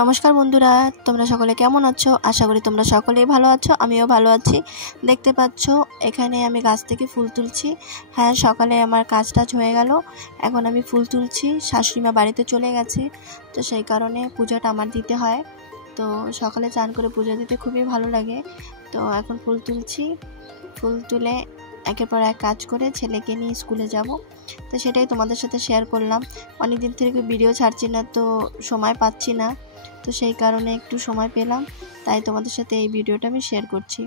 নমস্কার বন্ধুরা, তোমরা সকলে কেমন আছো? আশা করি তোমরা সকলেই ভালো আছো। আমিও ভালো আছি। দেখতে পাচ্ছ এখানে আমি গাছ থেকে ফুল তুলছি। হ্যাঁ, সকালে আমার কাজ টাজ হয়ে গেল। এখন আমি ফুল তুলছি। শাশুড়িমা বাড়িতে চলে গেছে, তো সেই কারণে পূজাটা আমার দিতে হয়। তো সকালে চান করে পূজা দিতে খুবই ভালো লাগে। তো এখন ফুল তুলছি। ফুল তুলে একের পর এক কাজ করে ছেলেকে নিয়ে স্কুলে যাব। তো সেটাই তোমাদের সাথে শেয়ার করলাম। অনেক দিন থেকে ভিডিও ছাড়ছি না, তো সময় পাচ্ছি না। তো সেই কারণে একটু সময় পেলাম, তাই তোমাদের সাথে এই ভিডিওটা আমি শেয়ার করছি।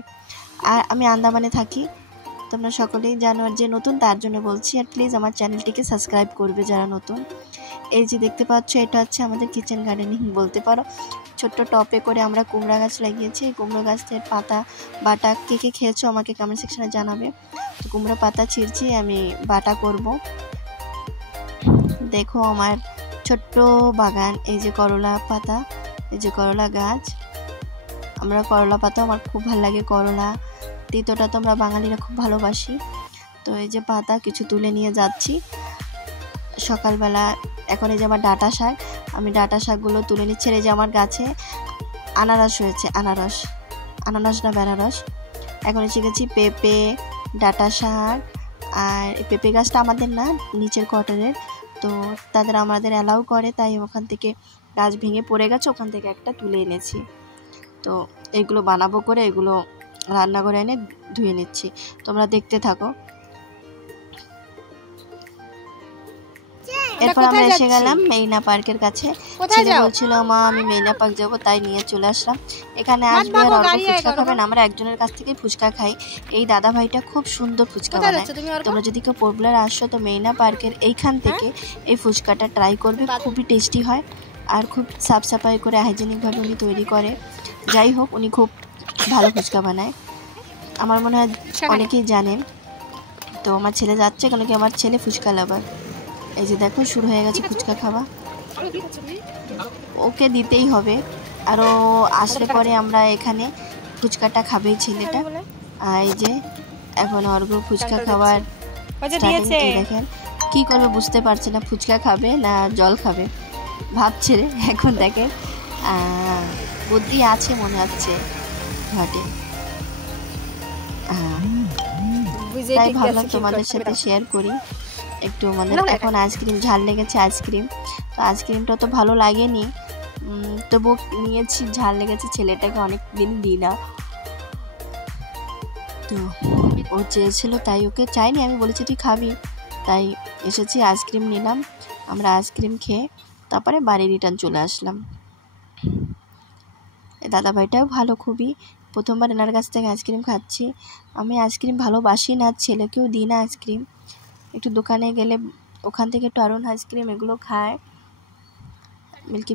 আর আমি আন্দামানে থাকি, তোমরা সকলেই জানো। আর যে নতুন তার জন্য বলছি, আর প্লিজ আমার চ্যানেলটিকে সাবস্ক্রাইব করবে যারা নতুন। এই যে দেখতে পাচ্ছ, এটা হচ্ছে আমাদের কিচেন গার্ডেনিং বলতে পারো। ছোট্ট টপে করে আমরা কুমড়া গাছ লাগিয়েছি। এই কুমড়ো গাছের পাতা বাটা কে কে খেয়েছো আমাকে কমেন্ট সেকশনে জানাবে। তো কুমড়ো পাতা ছিঁড়ছি, আমি বাটা করব। দেখো আমার ছোট্ট বাগান। এই যে করলা পাতা, এই যে করলা গাছ। আমরা করলা পাতা, আমার খুব ভালো লাগে। করলা তিতোটা তো আমরা বাঙালিরা খুব ভালোবাসি। তো এই যে পাতা কিছু তুলে নিয়ে যাচ্ছি সকালবেলা। এখন এই যে আমার ডাঁটা শাক, আমি ডাঁটা শাকগুলো তুলে নিচ্ছি। এই যে আমার গাছে আনারস হয়েছে, আনারস না বেনারস। এখন এসে গেছি পেঁপে, ডাঁটা শাক। আর পেঁপে গাছটা আমাদের না, নিচের কোয়ার্টারের, তো তাদের আমাদের অ্যালাউ করে, তাই ওখান থেকে গাছ ভেঙে পড়ে গেছে, ওখান থেকে একটা তুলে এনেছি। তো এগুলো বানাবো করে এগুলো রান্নাঘরে এনে ধুয়ে নিচ্ছি। তোমরা দেখতে থাকো। এরপর আমরা এসে গেলাম মেরিনা পার্কের কাছে। ছেলে বলছিল মা আমি মেরিনা পার্ক যাবো, তাই নিয়ে চলে আসলাম। এখানে আসবে আর অল্প ফুচকা খাবেন। আমরা একজনের কাছ থেকে ফুচকা খাই। এই দাদা ভাইটা খুব সুন্দর ফুচকা বানায়। তোমরা যদি কেউ পপুলার আসো তো মেরিনা পার্কের এইখান থেকে এই ফুচকাটা ট্রাই করবে, খুবই টেস্টি হয়। আর খুব সাফ সাফাই করে হাইজেনিকভাবে উনি তৈরি করে। যাই হোক, উনি খুব ভালো ফুচকা বানায়, আমার মনে হয় অনেকেই জানেন। তো আমার ছেলে যাচ্ছে, কেন কি আমার ছেলে ফুচকা লাভার। এই যে দেখো শুরু হয়ে গেছে ফুচকা খাওয়া, ওকে দিতেই হবে। আরও আসলে পরে আমরা এখানে ফুচকাটা খাবেই ছেলেটা। আর এই যে এখন অর্ঘ ফুচকা খাওয়ার স্টার্টিং। দেখেন কি করবে বুঝতে পারছে না, ফুচকা খাবে না জল খাবে ভাবছে। এখন দেখেন বুদ্ধি আছে মনে হচ্ছে ঘাটে। তাই ভাবলাম তোমাদের সাথে শেয়ার করি একটু। আমাদের এখন আইসক্রিম ঝাল লেগেছে, আইসক্রিম। তো আইসক্রিমটা তো ভালো লাগেনি, তবু নিয়েছি, ঝাল লেগেছে। ছেলেটাকে অনেক দিন দিই না, তো ও চেয়েছিল তাই ওকে চাইনি, আমি বলেছি তুই খাবি, তাই এসেছি আইসক্রিম নিলাম। আমরা আইসক্রিম খেয়ে তারপরে বাড়ি রিটার্ন চলে আসলাম। দাদা ভাইটাও ভালো খুবই, প্রথমবার এনার কাছ থেকে আইসক্রিম খাচ্ছি। আমি আইসক্রিম ভালোবাসি না, ছেলেকেও দিই না আইসক্রিম। একটু দোকানে গেলে ওখান থেকে একটু আরুন আইসক্রিম এগুলো খায়, মিল্কি